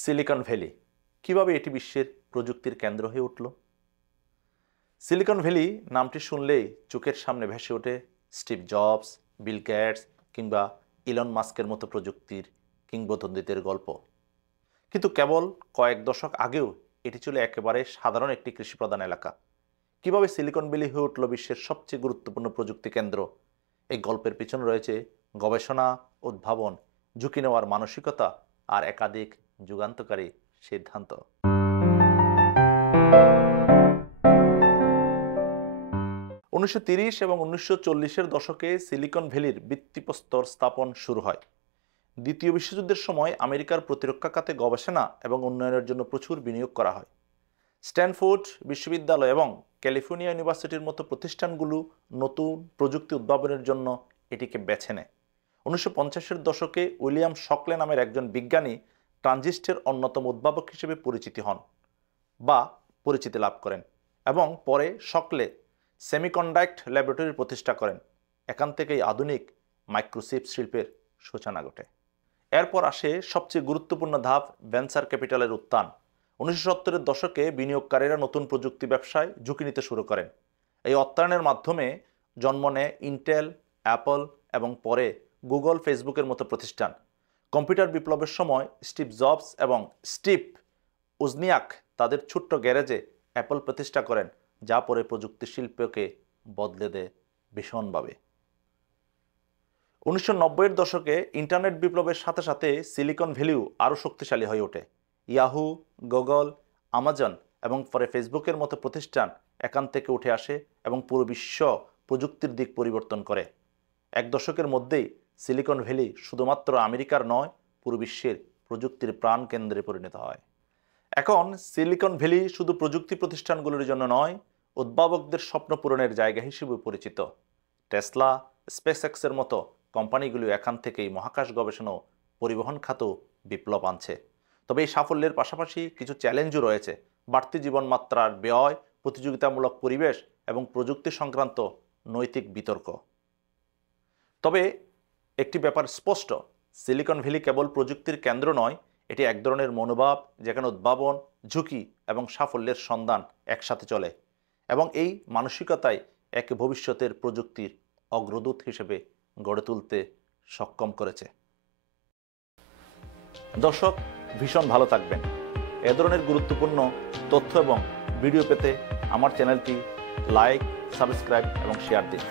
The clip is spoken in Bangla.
সিলিকন ভ্যালি কিভাবে এটি বিশ্বের প্রযুক্তির কেন্দ্র হয়ে উঠল? সিলিকন ভ্যালি নামটি শুনলেই চোখের সামনে ভেসে ওঠে স্টিভ জবস, বিল গেটস কিংবা ইলন মাস্কের মতো প্রযুক্তির কিংবদন্তিদের গল্প। কিন্তু কেবল কয়েক দশক আগেও এটি ছিল একেবারে সাধারণ একটি কৃষিপ্রধান এলাকা। কিভাবে সিলিকন ভ্যালি হয়ে উঠল বিশ্বের সবচেয়ে গুরুত্বপূর্ণ প্রযুক্তি কেন্দ্র? এই গল্পের পিছনে রয়েছে গবেষণা, উদ্ভাবন, ঝুঁকি নেওয়ার মানসিকতা আর একাধিক যুগান্তকারী সিদ্ধান্ত। 1930 এবং 1940-এর দশকে সিলিকন ভ্যালির ভিত্তিপ্রস্তর স্থাপন শুরু হয়। দ্বিতীয় বিশ্বযুদ্ধের সময় আমেরিকার প্রতিরক্ষা খাতে গবেষণা এবং উন্নয়নের জন্য প্রচুর বিনিয়োগ করা হয়। স্ট্যানফোর্ড বিশ্ববিদ্যালয় এবং ক্যালিফোর্নিয়া ইউনিভার্সিটির মতো প্রতিষ্ঠানগুলো নতুন প্রযুক্তি উদ্ভাবনের জন্য এটিকে বেছে নেয়। 1950-এর দশকে উইলিয়াম শকলে নামের একজন বিজ্ঞানী ট্রানজিস্টের অন্যতম উদ্ভাবক হিসেবে পরিচিতি লাভ করেন এবং পরে শকলে সেমিকন্ডাক্ট ল্যাবরেটরি প্রতিষ্ঠা করেন। এখান থেকেই আধুনিক মাইক্রোচিপ শিল্পের সূচনা ঘটে। এরপর আসে সবচেয়ে গুরুত্বপূর্ণ ধাপ, ভেঞ্চার ক্যাপিটালের উত্থান। 1970-এর দশকে বিনিয়োগকারীরা নতুন প্রযুক্তি ব্যবসায় ঝুঁকি নিতে শুরু করেন। এই অর্থায়নের মাধ্যমে জন্ম নেয় ইন্টেল, অ্যাপল এবং পরে গুগল, ফেসবুকের মতো প্রতিষ্ঠান। কম্পিউটার বিপ্লবের সময় স্টিভ জবস এবং স্টিভ উজনিয়াক তাদের ছোট্ট গ্যারেজে অ্যাপল প্রতিষ্ঠা করেন, যা পরে প্রযুক্তি শিল্পকে বদলে দেয় ভীষণভাবে। 1990-এর দশকে ইন্টারনেট বিপ্লবের সাথে সাথে সিলিকন ভ্যালিও আরও শক্তিশালী হয়ে ওঠে। ইয়াহু, গুগল, আমাজন এবং পরে ফেসবুকের মতো প্রতিষ্ঠান এখান থেকে উঠে আসে এবং পুরো বিশ্ব প্রযুক্তির দিক পরিবর্তন করে। এক দশকের মধ্যেই সিলিকন ভ্যালি শুধুমাত্র আমেরিকার নয়, পুরো বিশ্বের প্রযুক্তির প্রাণকেন্দ্রে পরিণত হয়। এখন সিলিকন ভ্যালি শুধু প্রযুক্তি প্রতিষ্ঠানগুলোর জন্য নয়, উদ্ভাবকদের স্বপ্ন পূরণের জায়গা হিসেবে পরিচিত। টেসলা, স্পেসএক্সের মতো কোম্পানিগুলো এখান থেকেই মহাকাশ গবেষণা ও পরিবহন খাতেও বিপ্লব আনছে। তবে এই সাফল্যের পাশাপাশি কিছু চ্যালেঞ্জও রয়েছে। বাড়তি জীবনমাত্রার ব্যয়, প্রতিযোগিতামূলক পরিবেশ এবং প্রযুক্তি সংক্রান্ত নৈতিক বিতর্ক। তবে একটি ব্যাপার স্পষ্ট, সিলিকন ভ্যালি কেবল প্রযুক্তির কেন্দ্র নয়, এটি এক ধরনের মনোভাব যেখানে উদ্ভাবন, ঝুঁকি এবং সাফল্যের সন্ধান একসাথে চলে এবং এই মানসিকতাই একে ভবিষ্যতের প্রযুক্তির অগ্রদূত হিসেবে গড়ে তুলতে সক্ষম করেছে। দর্শক, ভীষণ ভালো থাকবেন। এ ধরনের গুরুত্বপূর্ণ তথ্য এবং ভিডিও পেতে আমার চ্যানেলটি লাইক, সাবস্ক্রাইব এবং শেয়ার দিন।